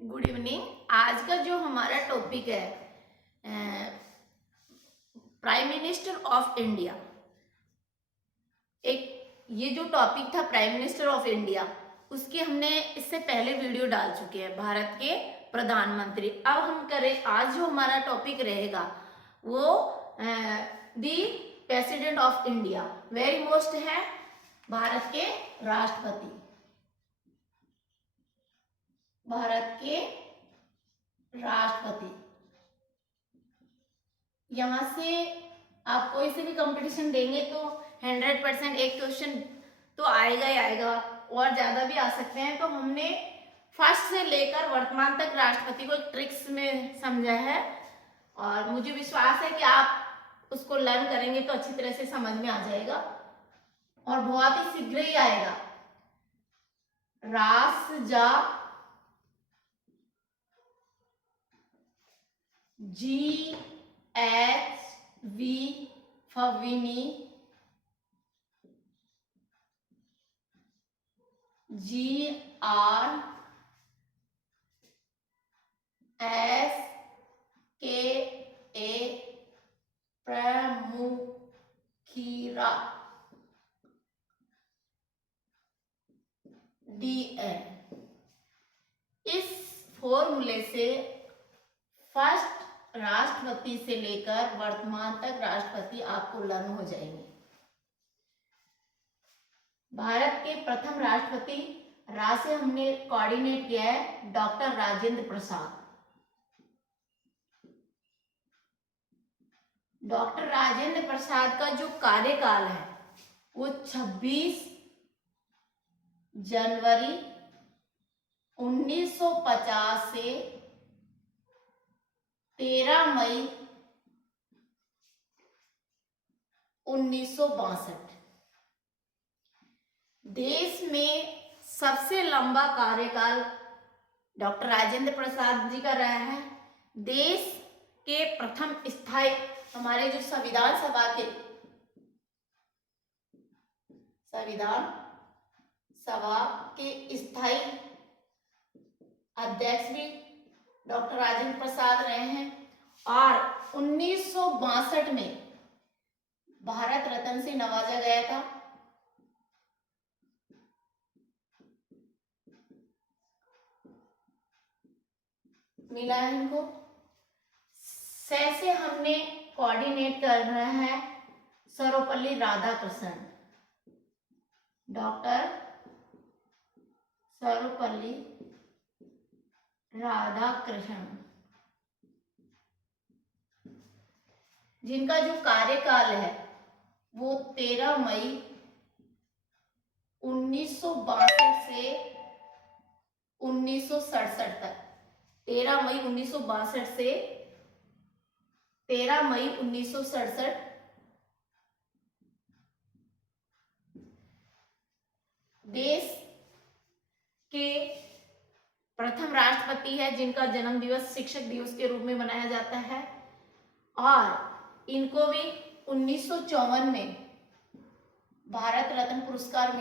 Good evening. आज का जो हमारा टॉपिक है प्राइम मिनिस्टर ऑफ इंडिया। एक ये जो टॉपिक था प्राइम मिनिस्टर ऑफ इंडिया, उसकी हमने इससे पहले वीडियो डाल चुके हैं, भारत के प्रधानमंत्री। अब हम करें, आज जो हमारा टॉपिक रहेगा वो दी president of India, very most है, भारत के राष्ट्रपति। भारत के राष्ट्रपति, यहां से आप कोई से भी कंपटीशन देंगे तो 100% एक क्वेश्चन तो आएगा ही आएगा, और ज्यादा भी आ सकते हैं। तो हमने फर्स्ट से लेकर वर्तमान तक राष्ट्रपति को एक ट्रिक्स में समझा है, और मुझे विश्वास है कि आप उसको लर्न करेंगे तो अच्छी तरह से समझ में आ जाएगा और बहुत ही शीघ्र ही आएगा। रासजा GHV फविनी GRSKA प्रमुखीरा DN। इस फॉर्मूले से फर्स्ट राष्ट्रपति से लेकर वर्तमान तक राष्ट्रपति आपको लर्न हो जाएंगे। भारत के प्रथम राष्ट्रपति रा से हमने कोऑर्डिनेट किया है डॉक्टर राजेंद्र प्रसाद। डॉक्टर राजेंद्र प्रसाद का जो कार्यकाल है वो 26 जनवरी 1950 से 13 मई 1962। देश में सबसे लंबा कार्यकाल डॉक्टर राजेंद्र प्रसाद जी का रहा है। देश के प्रथम स्थायी, हमारे जो संविधान सभा के स्थायी अध्यक्ष भी डॉक्टर राजेंद्र प्रसाद रहे हैं, और 1962 में भारत रत्न से नवाजा गया था। मिला है इनको। से हमने कोऑर्डिनेट कर रहा है सर्वपल्ली राधाकृष्णन, डॉक्टर सर्वपल्ली राधाकृष्णन, जिनका जो कार्यकाल है वो 13 मई 1962 से 1967 तक। 13 मई 1962 से 13 मई 1967 देश के प्रथम राष्ट्रपति है, जिनका जन्म दिवस शिक्षक दिवस के रूप में मनाया जाता है, और इनको भी 1954 में भारत रत्न पुरस्कार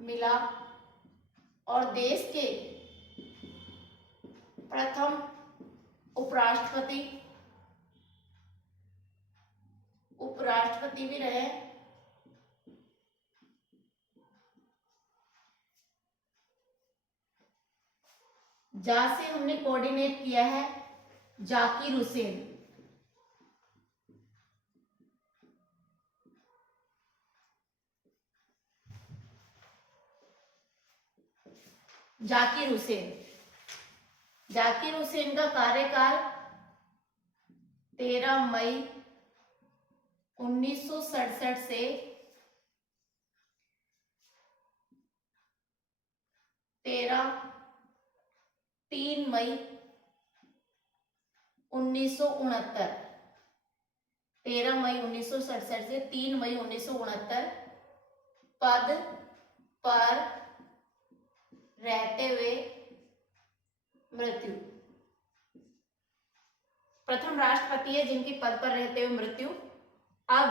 मिला, और देश के प्रथम उपराष्ट्रपति भी रहे। जा से हमने कोऑर्डिनेट किया है जाकिर हुसैन। जाकिर हुसैन का कार्यकाल 13 मई 1967 से 3 मई 1969। 13 मई 1967 से 3 मई 1969 पद पर रहते हुए मृत्यु। प्रथम राष्ट्रपति है जिनकी पद पर रहते हुए मृत्यु। अब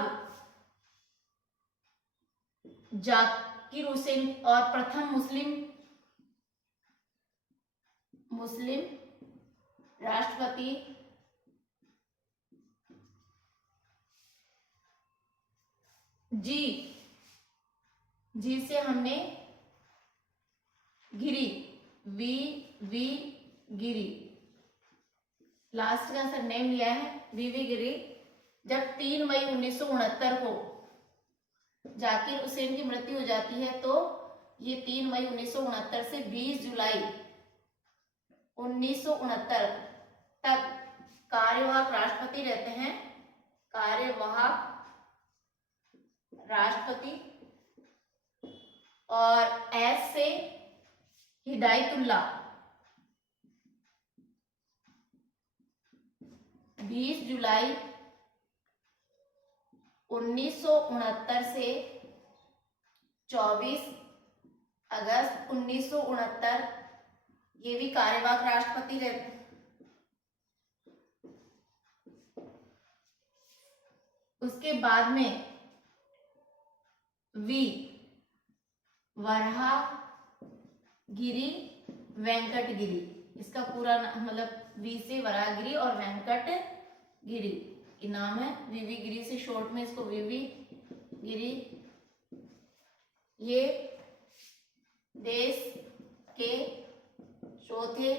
जाकिर हुसैन और प्रथम मुस्लिम राष्ट्रपति जी से हमने गिरी, वी गिरी, लास्ट का सरनेम लिया है वी गिरी। जब 3 मई 1969 को जाकिर हुसैन की मृत्यु हो जाती है तो ये 3 मई 1969 से 20 जुलाई 1969 तक कार्यवाहक राष्ट्रपति रहते हैं। कार्यवाहक राष्ट्रपति। और एस से हिदायतुल्ला 20 जुलाई 1969 से 24 अगस्त 1969 ये भी कार्यवाहक राष्ट्रपति रहते। उसके बाद में वी वराहगिरी वेंकटगिरी, इसका पूरा मतलब वी से वराहगिरी और वेंकटगिरी नाम है। वीवी गिरी से शॉर्ट में इसको वीवी गिरी। ये देश के चौथे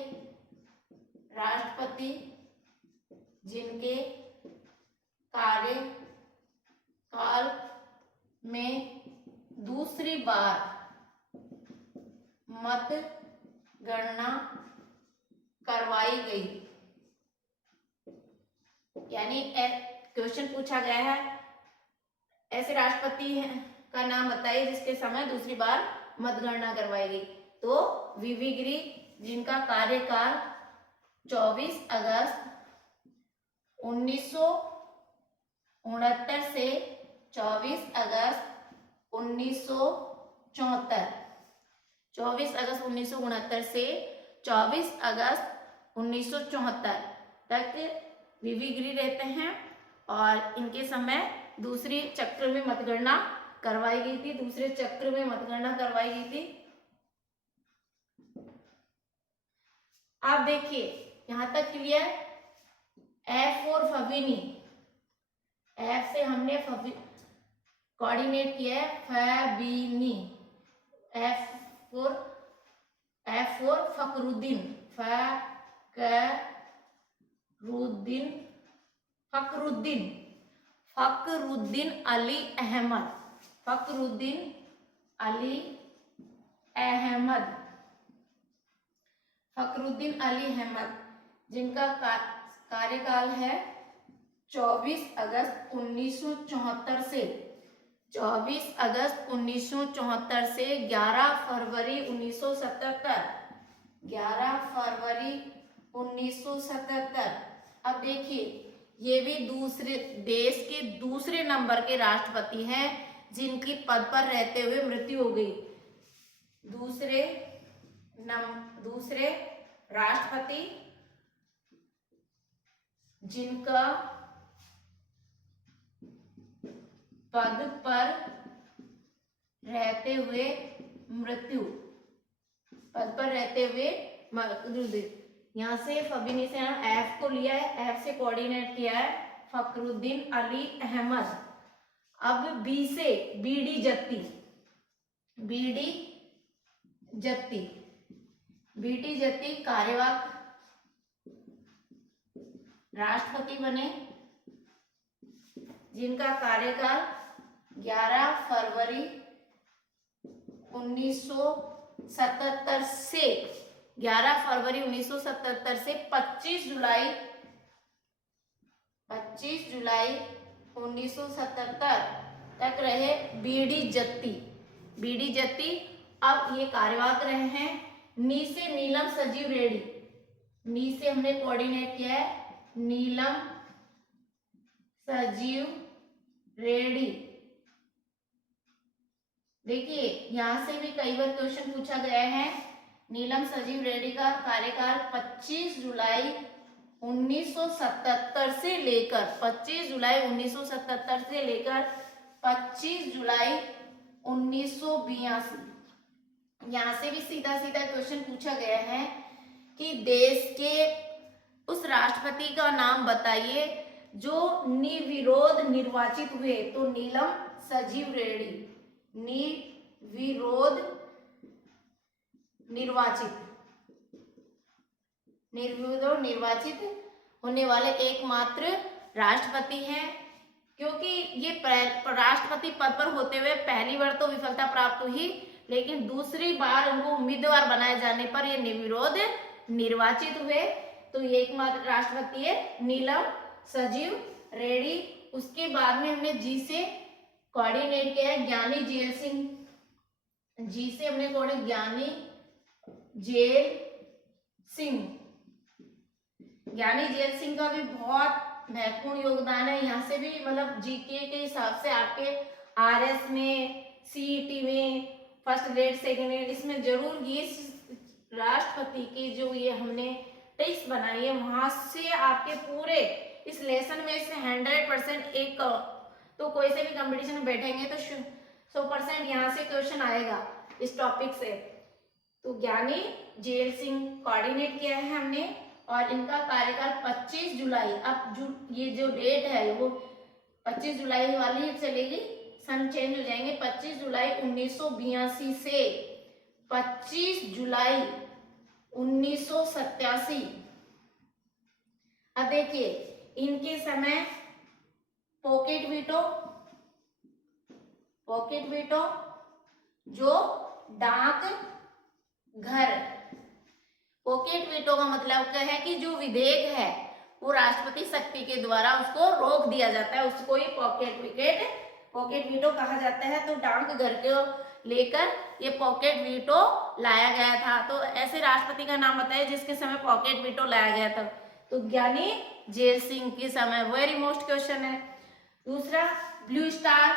राष्ट्रपति जिनके कार्यकाल में दूसरी बार मतगणना करवाई गई। यानी क्वेश्चन पूछा गया है ऐसे राष्ट्रपति का नाम बताइए जिसके समय दूसरी बार मतगणना करवाई गई। तो वीवी गिरी जिनका कार्यकाल 24 अगस्त 1969 से 24 अगस्त 1974, 24 अगस्त 1969 से 24 अगस्त 1974 तक वीवी गिरी रहते हैं। और इनके समय दूसरी चक्र में मतगणना करवाई गई थी, दूसरे चक्र में मतगणना करवाई गई थी। आप देखिए यहां तक क्लियर। एफ फॉर फबीनी, एफ से हमने कोऑर्डिनेट किया है फबीनी। एफ फॉर फखरुद्दीन, फखरुद्दीन अली अहमद, फखरुद्दीन अली अहमद, फखरुद्दीन अली अहमद जिनका कार्यकाल है 24 अगस्त 1974 से 24 अगस्त 1974 से 11 फरवरी 1977, 11 फरवरी 1977। अब देखिए ये भी दूसरे देश के दूसरे नंबर के राष्ट्रपति हैं जिनकी पद पर रहते हुए मृत्यु हो गई। दूसरे राष्ट्रपति जिनका पद पर रहते हुए मृत्यु, यहाँ से फबीनी से एफ को लिया है, एफ से कोऑर्डिनेट किया है फखरुद्दीन अली अहमद। अब बी से बीडी जत्ती कार्यवाहक राष्ट्रपति बने जिनका कार्यकाल 11 फरवरी 1977 से 25 जुलाई 1977 तक रहे बीडी जत्ती। अब ये कार्यवाहक रहे हैं नी से नीलम सजीव रेड्डी, नी से हमने कोऑर्डिनेट किया है नीलम सजीव रेड्डी। देखिए यहां से भी कई बार क्वेश्चन पूछा गया है। नीलम सजीव रेड्डी का कार्यकाल 25 जुलाई 1977 से लेकर 25 जुलाई 1977 से लेकर 25 जुलाई 19 1982। यहाँ से भी सीधा सीधा क्वेश्चन पूछा गया है कि देश के उस राष्ट्रपति का नाम बताइए जो निर्विरोध निर्वाचित हुए। तो नीलम संजीव रेड्डी निर्विरोध निर्वाचित होने वाले एकमात्र राष्ट्रपति हैं, क्योंकि ये राष्ट्रपति पद पर होते हुए पहली बार तो विफलता प्राप्त हुई, लेकिन दूसरी बार उनको उम्मीदवार बनाए जाने पर ये निर्विरोध निर्वाचित हुए। तो ये एकमात्र राष्ट्रपति है नीलम संजीव रेड्डी। उसके बाद में हमने जी से कोऑर्डिनेट किया है ज्ञानी जेल सिंह। जी से हमने कोऑर्डिनेट ज्ञानी जेल सिंह का भी बहुत महत्वपूर्ण योगदान है। यहाँ से भी मतलब जीके के हिसाब से आपके आरएस में, सीईटी में, फर्स्ट ग्रेड, सेकेंड ग्रेड, इसमें जरूर ये राष्ट्रपति के जो ये हमने टेस्ट बनाई है वहां से आपके पूरे इस लेसन में से 100% एक तो कोई से भी कंपटीशन में बैठेंगे तो 100% यहाँ से क्वेश्चन आएगा इस टॉपिक से। तो ज्ञानी जेल सिंह कोऑर्डिनेट किया है हमने, और इनका कार्यकाल 25 जुलाई, अब ये जो डेट है वो 25 जुलाई वाली चलेगी, सन चेंज हो जाएंगे। 25 जुलाई 1982 से 25 जुलाई 1987। अब देखिए इनके समय पॉकेट वीटो जो डाक घर, पॉकेट वीटो का मतलब क्या है कि जो विधेयक है वो राष्ट्रपति शक्ति के द्वारा उसको रोक दिया जाता है, उसको ही पॉकेट वीटो कहा जाता है। तो डाक घर को लेकर ये पॉकेट वीटो लाया गया था। तो ऐसे राष्ट्रपति का नाम बताइए जिसके समय पॉकेट वीटो लाया गया था। तो ज्ञानी जेल सिंह के समय, वेरी मोस्ट क्वेश्चन है। दूसरा ब्लू स्टार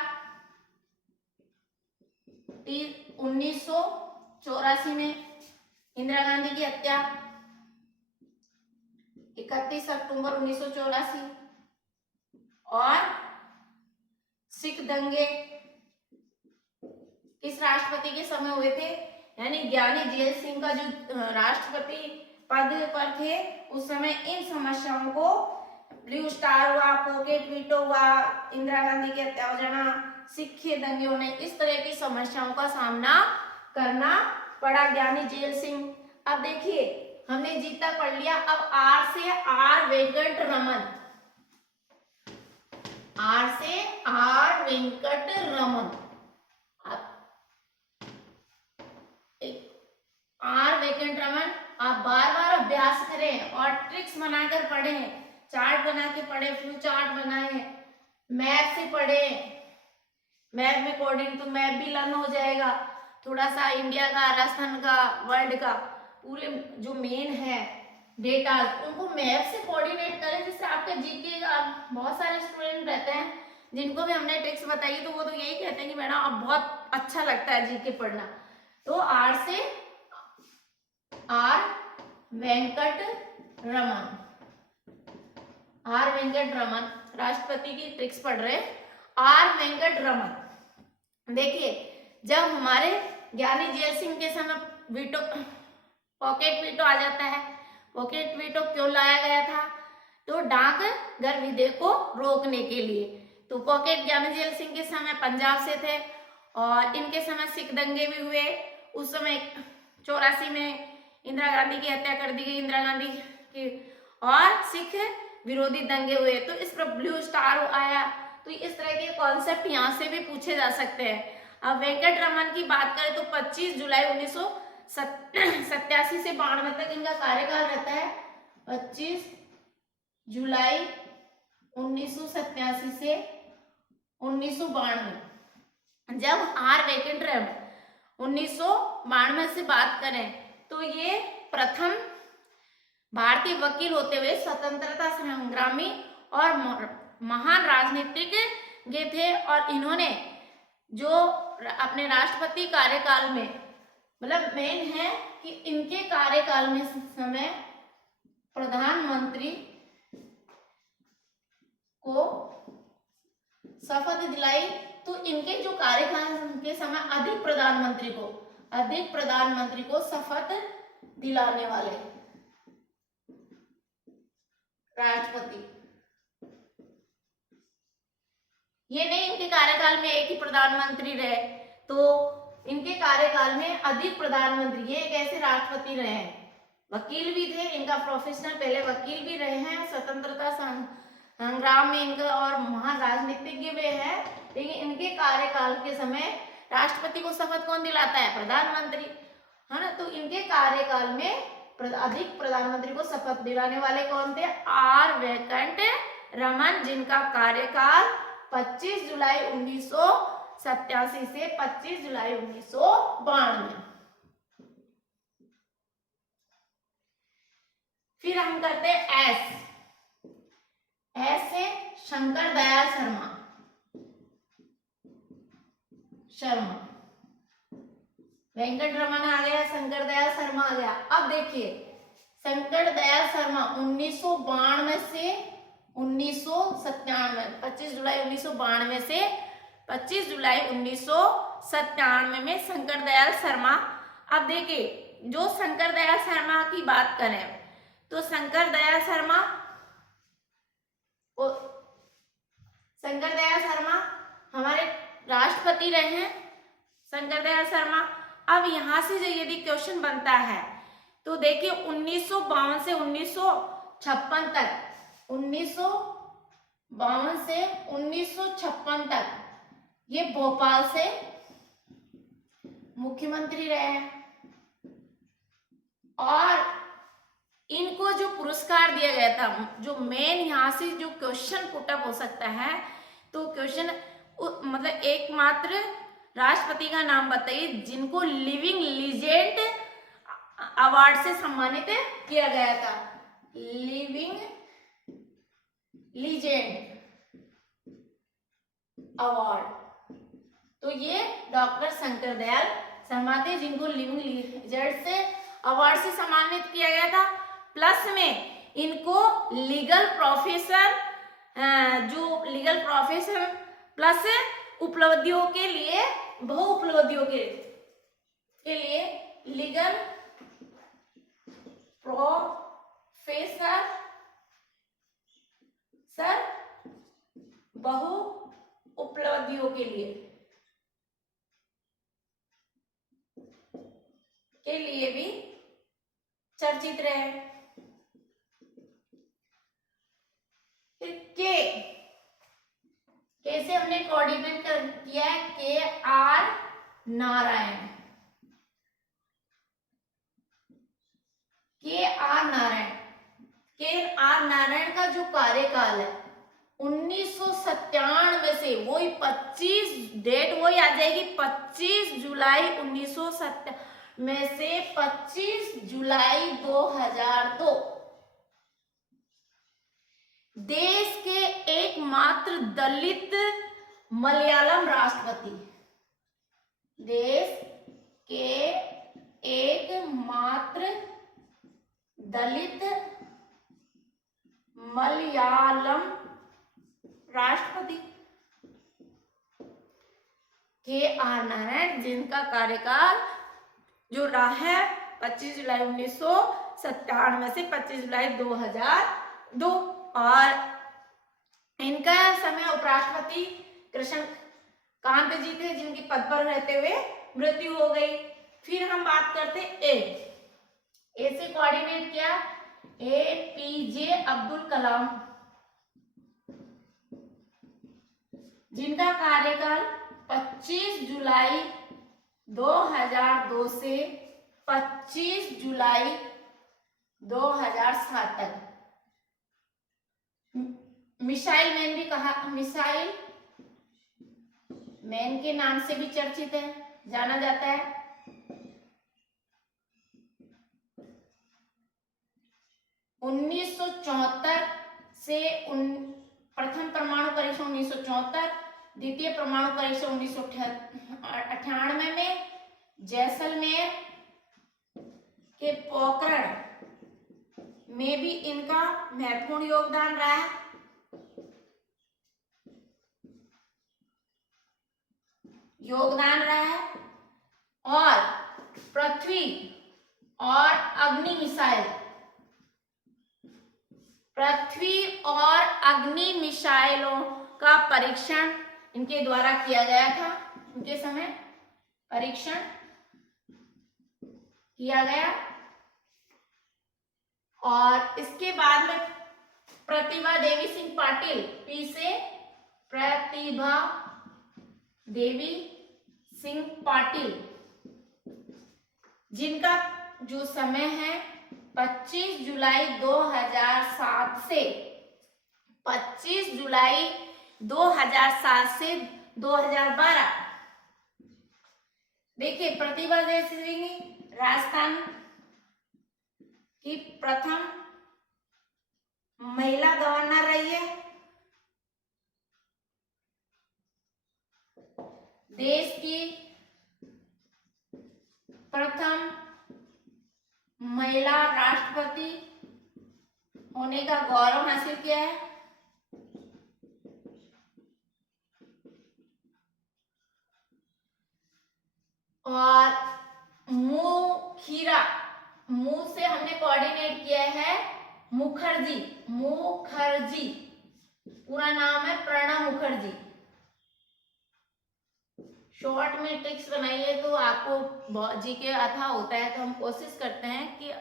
1984 में इंदिरा गांधी की हत्या 31 अक्टूबर 1984, और सिख दंगे किस राष्ट्रपति के समय हुए थे, यानी ज्ञानी जेल सिंह का जो राष्ट्रपति पद पर थे उस समय इन समस्याओं को, ब्लू स्टार हुआ, पॉकेट वीटो हुआ, इंदिरा गांधी की हत्या हो जाना, सिख दंगे होने, इस तरह की समस्याओं का सामना करना पड़ा ज्ञानी जेल सिंह। अब देखिए हमने जी तक पढ़ लिया। अब आर से आर वेंकट रमन, आर से आर वेंकट रमन, आर वेंकट रमन आप बार बार अभ्यास करें और ट्रिक्स बनाकर पढ़ें, चार्ट बना के पढ़े, फ्लू चार्ट बनाए, मैप से पढ़े, मैप में कोऑर्डिनेट तो मैप भी लर्न हो जाएगा, थोड़ा सा इंडिया का, राजस्थान का, वर्ल्ड का पूरे जो मेन है डेटा उनको मैप से कोऑर्डिनेट करें, जिससे आपका जीके का बहुत सारे स्टूडेंट रहते हैं जिनको भी हमने ट्रिक्स बताई तो वो तो यही कहते हैं कि मैडम अब बहुत अच्छा लगता है जीके पढ़ना। तो आर से आर वेंकट रमन राष्ट्रपति की ट्रिक्स पढ़ रहे हैं। आर वेंकट रमन, देखिए जब हमारे ज्ञानी जेल सिंह के समय वीटो, पॉकेट वीटो आ जाता है। पॉकेट वीटो क्यों लाया गया था, तो डाक घर विधेयक को रोकने के लिए। तो पॉकेट ज्ञानी जेल सिंह के समय पंजाब से थे, और इनके समय सिख दंगे भी हुए। उस समय 84 में इंदिरा गांधी की हत्या कर दी गई, इंदिरा गांधी की, और सिख विरोधी दंगे हुए। तो इस पर ब्लू स्टार आया। तो इस तरह के कॉन्सेप्ट यहाँ से भी पूछे जा सकते हैं। अब वेंकट रमन की बात करें तो 25 जुलाई 1987 से 92 तक इनका कार्यकाल रहता है। 25 जुलाई 1987 से 1992। जब आर वेंकट रमन 1992 से बात करें तो ये प्रथम भारतीय वकील होते हुए स्वतंत्रता संग्रामी और महान राजनीतिज्ञ थे, और इन्होंने जो अपने राष्ट्रपति कार्यकाल में, मतलब मेन है कि इनके कार्यकाल में समय प्रधानमंत्री को शपथ दिलाई तो इनके जो कार्यकाल के समय अधिक प्रधानमंत्री को शपथ दिलाने वाले राष्ट्रपति। ये नहीं इनके कार्यकाल में एक ही प्रधानमंत्री रहे, तो इनके कार्यकाल में अधिक प्रधानमंत्री, ये एक ऐसे राष्ट्रपति रहे हैं, वकील भी थे, इनका प्रोफेशनल पहले वकील भी रहे हैं, स्वतंत्रता संग्राम में इनका और महान राजनीतिज्ञ भी है, लेकिन इनके कार्यकाल के समय राष्ट्रपति को शपथ कौन दिलाता है? प्रधानमंत्री, है ना। तो इनके कार्यकाल में अधिक प्रधानमंत्री को शपथ दिलाने वाले कौन थे? आर वेंकट रमन, जिनका कार्यकाल 25 जुलाई 1987 से 25 जुलाई 1992। फिर हम करते हैं एस से शंकर दयाल शर्मा। वेंकट रमन आ गया, शंकर दयाल शर्मा आ गया। अब देखिए शंकर दयाल शर्मा 1992 से 1997, 25 जुलाई 1992 से 25 जुलाई 1997 में शंकर दयाल शर्मा। अब देखिए जो शंकर दयाल शर्मा की बात करें तो शंकर दयाल शर्मा हमारे राष्ट्रपति रहे हैं शंकर दयाल शर्मा। अब यहां से जो यदि क्वेश्चन बनता है तो देखिए 1952 से 1956 तक, 1952 से 1956 तक ये भोपाल से मुख्यमंत्री रहे हैं। और इनको जो पुरस्कार दिया गया था, जो मेन यहाँ से जो क्वेश्चन पुटअप हो सकता है, तो क्वेश्चन मतलब एकमात्र राष्ट्रपति का नाम बताइए जिनको लिविंग लीजेंड अवार्ड से सम्मानित किया गया था। लिविंग लीजेंड अवार्ड, तो ये डॉक्टर शंकर दयाल शर्मा थे जिनको लिविंग लीजेंड से अवार्ड से सम्मानित किया गया था। प्लस में इनको लीगल प्रोफेसर प्लस उपलब्धियों के लिए, बहु उपलब्धियों के लिए लीगल प्रोफेसर बहु उपलब्धियों के लिए भी चर्चित रहे। के से हमने कोऑर्डिनेट किया है के.आर. नारायण। के.आर. नारायण का जो कार्यकाल है 1997 से, वही 25 डेट वही आ जाएगी 25 जुलाई 1997 में से 25 जुलाई 2002। देश के एकमात्र दलित मलयालम राष्ट्रपति, देश के एकमात्र दलित मलयालम राष्ट्रपति के.आर. नारायण, जिनका कार्यकाल जो रहा है 25 जुलाई 1997 से 25 जुलाई 2002। और इनका समय उपराष्ट्रपति कृष्ण कांत जी थे जिनकी पद पर रहते हुए मृत्यु हो गई। फिर हम बात करते ए से कोऑर्डिनेट किया APJ अब्दुल कलाम, जिनका कार्यकाल 25 जुलाई 2002 से 25 जुलाई 2007 तक। मिसाइल मैन भी कहा, मिसाइल मैन के नाम से भी चर्चित है, जाना जाता है। उन्नीस से प्रथम परमाणु परीक्षण 1974, द्वितीय परमाणु परीक्षण 1998 में जैसलमेर के पोखरण में भी इनका महत्वपूर्ण योगदान रहा है। योगदान रहा है, और पृथ्वी और अग्नि मिसाइल, पृथ्वी और अग्नि मिसाइलों का परीक्षण इनके द्वारा किया गया था। उनके समय परीक्षण किया गया। और इसके बाद में प्रतिभा देवी सिंह पाटिल, पी से प्रतिभा देवी सिंह पाटिल, जिनका जो समय है 25 जुलाई 2007 से 25 जुलाई 2007 से 2012। देखिए, प्रतिभा देवी सिंह राजस्थान की प्रथम महिला गवर्नर रही है। देश की प्रथम महिला राष्ट्रपति होने का गौरव हासिल किया है। और मुंह से हमने कोऑर्डिनेट किया है मुखर्जी, मुखर्जी, पूरा नाम है प्रणब मुखर्जी। शॉर्ट में टेक्स्ट बनाइए तो आपको जीके अच्छा होता है, तो हम कोशिश करते हैं कि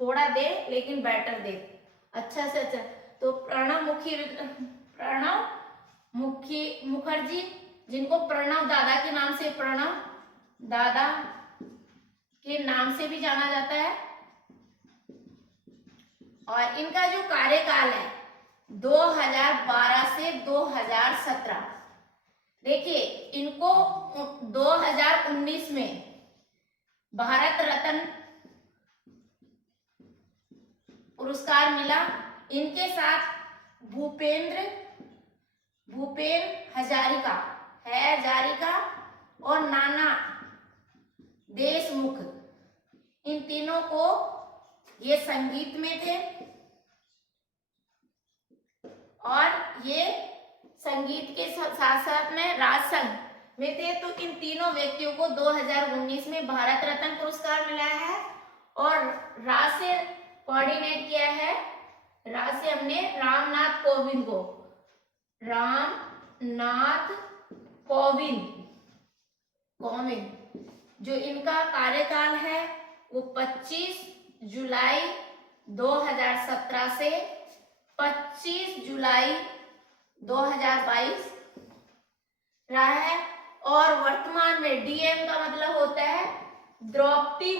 थोड़ा दे लेकिन बेटर दे, अच्छा से अच्छा। तो प्रणब मुखर्जी, जिनको प्रणब दादा के नाम से, प्रणब दादा के नाम से भी जाना जाता है। और इनका जो कार्यकाल है 2012 से 2017। देखिए, इनको 2019 में भारत रत्न पुरस्कार मिला। इनके साथ भूपेन हजारिका और नाना देशमुख, इन तीनों को ये संगीत में थे, और ये संगीत के साथ साथ में राजसंघ में थे। तो इन तीनों व्यक्तियों को 2019 में भारत रत्न पुरस्कार मिला है। और राज से कोऑर्डिनेट किया है, राज से हमने रामनाथ कोविंद को, रामनाथ कोविंद, जो इनका कार्यकाल है वो 25 जुलाई 2017 से 25 जुलाई 2022 रहा है। और वर्तमान में डीएम का मतलब होता है द्रौपदी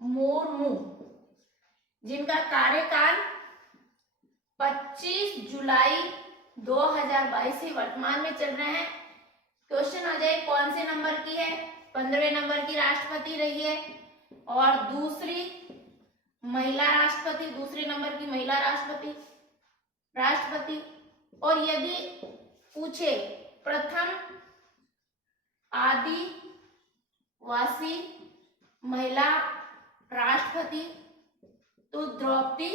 मुर्मू, जिनका कार्यकाल 25 जुलाई 2022 से वर्तमान में चल रहे हैं। क्वेश्चन आ जाए कौन से नंबर की है, 15वें नंबर की राष्ट्रपति रही है, और दूसरे नंबर की महिला राष्ट्रपति। और यदि पूछे प्रथम आदिवासी महिला राष्ट्रपति, तो द्रौपदी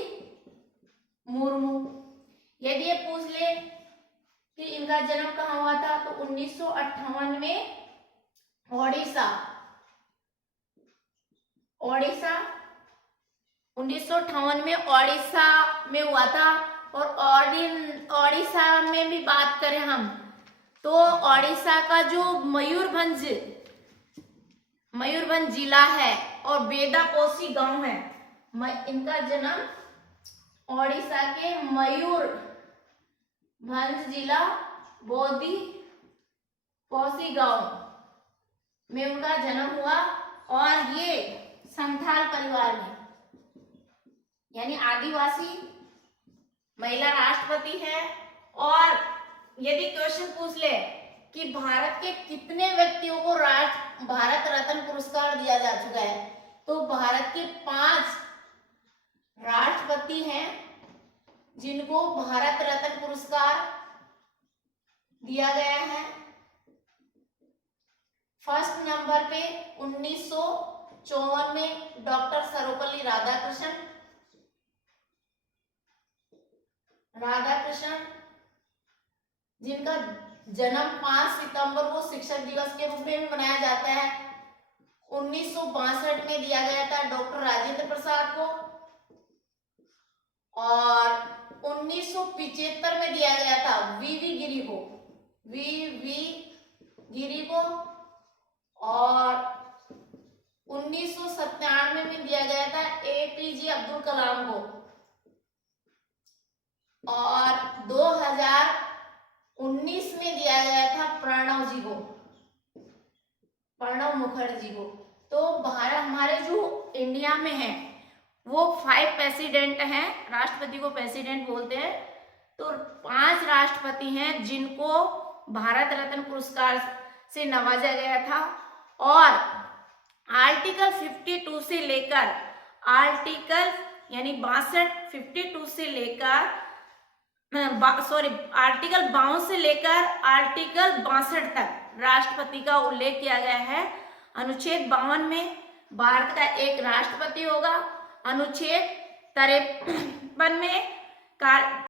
मुर्मू। यदि ये पूछ ले कि इनका जन्म कहाँ हुआ था, तो 1958 में ओडिशा 1958 में ओडिशा में हुआ था। और ओडिशा में भी बात करें हम, तो ओडिशा का जो मयूरभंज जिला है और बेदापोसी गांव है, इनका जन्म ओडिशा के मयूरभंज जिला बेदापोसी गांव में उनका जन्म हुआ। और ये संथाल परिवार में, यानी आदिवासी महिला राष्ट्रपति है। और यदि क्वेश्चन पूछ ले कि भारत के कितने व्यक्तियों को भारत रत्न पुरस्कार दिया जा चुका है, तो भारत के 5 राष्ट्रपति हैं जिनको भारत रत्न पुरस्कार दिया गया है। फर्स्ट नंबर पे 1954 में डॉक्टर सर्वपल्ली राधाकृष्णन, जिनका जन्म 5 सितंबर को शिक्षक दिवस के रूप में भी मनाया जाता है। 1962 में दिया गया था डॉक्टर राजेंद्र प्रसाद को, और 1975 में दिया गया था वीवी गिरी को, वीवी गिरी को, और 1997 में दिया गया था एपीजे अब्दुल कलाम को, और 2019 में दिया गया था प्रणव जी को, प्रणब मुखर्जी को। तो भारत हमारे जो इंडिया में है वो 5 प्रेसिडेंट हैं, राष्ट्रपति को प्रेसिडेंट बोलते हैं। तो 5 राष्ट्रपति हैं जिनको भारत रत्न पुरस्कार से नवाजा गया था, और आर्टिकल 52 से लेकर आर्टिकल यानी 52 से लेकर आर्टिकल 52 से लेकर आर्टिकल 62 तक राष्ट्रपति का उल्लेख किया गया है। अनुच्छेद 52 में भारत का एक राष्ट्रपति होगा, अनुच्छेद 53 में